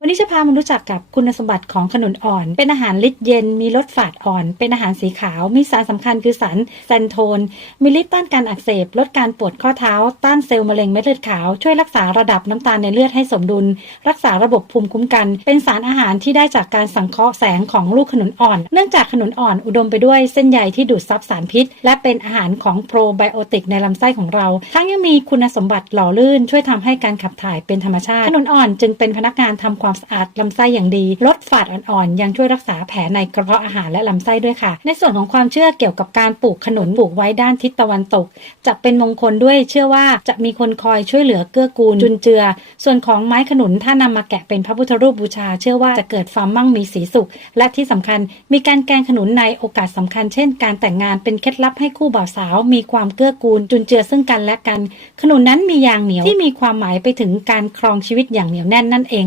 วันนี้จะพามารู้จักกับคุณสมบัติของขนุนอ่อน เป็นอาหารลิตรเย็น มีรสฝาดอ่อน เป็นอาหารสีขาว มีสารสำคัญคือสารแซนโทน มีฤทธิ์ต้านการอักเสบ ลดการปวดข้อเท้า ต้านเซลล์มะเร็งเม็ดเลือดขาว ช่วยรักษาระดับน้ำตาลในเลือดให้สมดุล รักษาระบบภูมิคุ้มกัน เป็นสารอาหารที่ได้จากการสังเคราะห์แสงของลูกขนุนอ่อน เนื่องจากขนุนอ่อนอุดมไปด้วยเส้นใยที่ดูดซับสารพิษ และเป็นอาหารของโปรไบโอติกในลำไส้ของเรา ทั้งยังมีคุณสมบัติหล่อลื่น ช่วยทำให้การขับถ่ายเป็นธรรมชาติ ขนุนอ่อนจึงเป็นพนักงานทำความสะอาดลำไส้อย่างดี ลดฝาดอ่อนๆ ยังช่วยรักษาแผลในกระเพาะอาหารและลำไส้ด้วยค่ะ ในส่วนของความเชื่อเกี่ยวกับการปลูกขนุนปลูกไว้ด้านทิศตะวันตก จะเป็นมงคลด้วยเชื่อว่าจะมีคนคอยช่วยเหลือเกื้อกูลจุนเจือ ส่วนของไม้ขนุนถ้านำมาแกะเป็นพระพุทธรูปบูชา เชื่อว่าจะเกิดความมั่งมีสีสุข และที่สำคัญมีการแกงขนุนในโอกาสสำคัญ เช่น การแต่งงานเป็นเคล็ดลับให้คู่บ่าวสาว มีความเกื้อกูลจุนเจือซึ่งกันและกัน ขนุนนั้นมียางเหนียวที่มีความหมายไปถึงการครองชีวิตอย่างเหนียวแน่นนั่นเอง